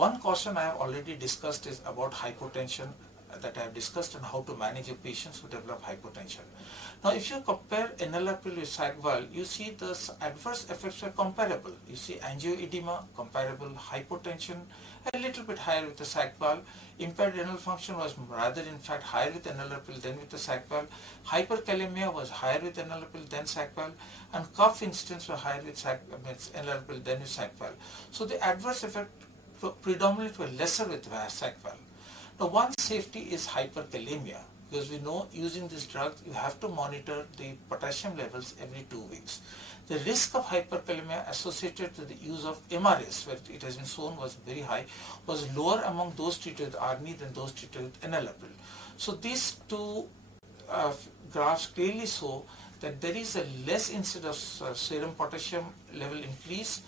One caution I have already discussed is about hypotension that I have discussed and how to manage your patients who develop hypotension. Now if you compare enalapril with sac-valve, you see the adverse effects are comparable. You see angioedema, comparable, hypotension, a little bit higher with the sac-valve. Impaired renal function was rather in fact higher with enalapril than with the sac-valve. Hyperkalemia was higher with enalapril than sac-valve, and cough incidence were higher with enalapril than with sac-valve. So the adverse effect predominantly were lesser with sac-valve. Now one safety is hyperkalemia, because we know using this drug you have to monitor the potassium levels every 2 weeks. The risk of hyperkalemia associated with the use of MRAs, where it has been shown was very high, was lower among those treated with ARNI than those treated with enalapril. So these two graphs clearly show that there is a less incidence of serum potassium level increase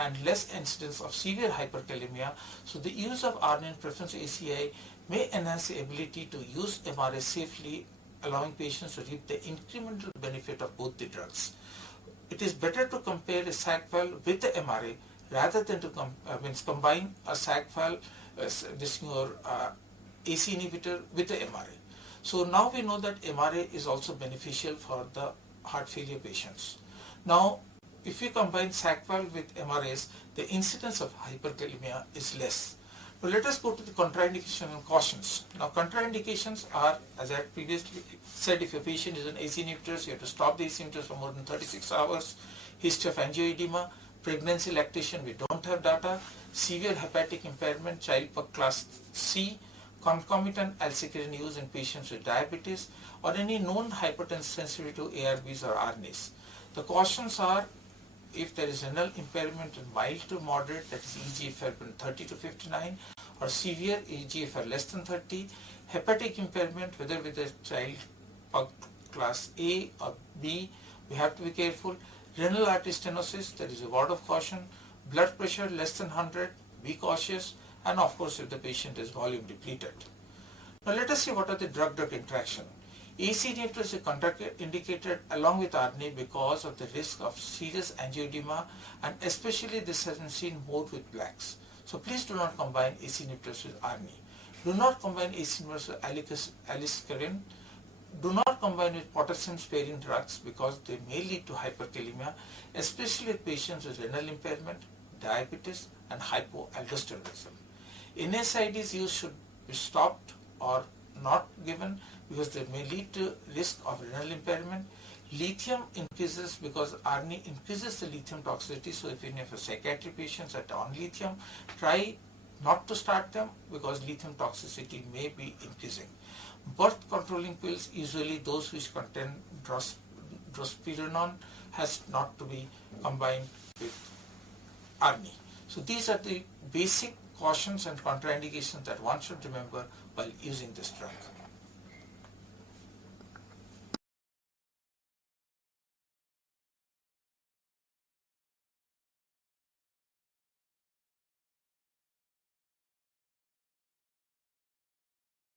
and less incidence of severe hyperkalemia. So the use of ARNI in preference to ACEI may enhance the ability to use MRA safely, allowing patients to reap the incremental benefit of both the drugs. It is better to compare a sac-valve with the MRA rather than to combine a sac-valve, AC inhibitor with the MRA. So now we know that MRA is also beneficial for the heart failure patients. Now if we combine sac-valve with MRAs, the incidence of hyperkalemia is less. Now let us go to the contraindications and cautions. Now contraindications are, as I previously said, if your patient is on ACE inhibitors, you have to stop the ACE inhibitors for more than 36 hours. History of angioedema, pregnancy, lactation, we don't have data. Severe hepatic impairment, child per class C, concomitant aliskiren use in patients with diabetes, or any known hypertensive sensitivity to ARBs or ARNIs. The cautions are, if there is renal impairment in mild to moderate, that is eGFR 30 to 59, or severe eGFR less than 30, hepatic impairment, whether with a child of class A or B, we have to be careful. Renal artery stenosis, there is a word of caution. Blood pressure less than 100, be cautious, and of course if the patient is volume depleted. Now let us see what are the drug-drug interaction. ACE inhibitors are contraindicated along with ARNI because of the risk of serious angioedema, and especially this has been seen more with blacks. So please do not combine ACE inhibitors with ARNI. Do not combine ACE inhibitors with aliskiren. Do not combine with potassium sparing drugs because they may lead to hyperkalemia, especially with patients with renal impairment, diabetes, and hypoaldosteronism. NSAIDs use should be stopped or not given because they may lead to risk of renal impairment. Lithium increases because ARNI increases the lithium toxicity. So if you have a psychiatric patients that are on lithium, try not to start them because lithium toxicity may be increasing. Birth controlling pills, usually those which contain drospirenone, has not to be combined with ARNI. So these are the basic cautions and contraindications that one should remember while using this drug.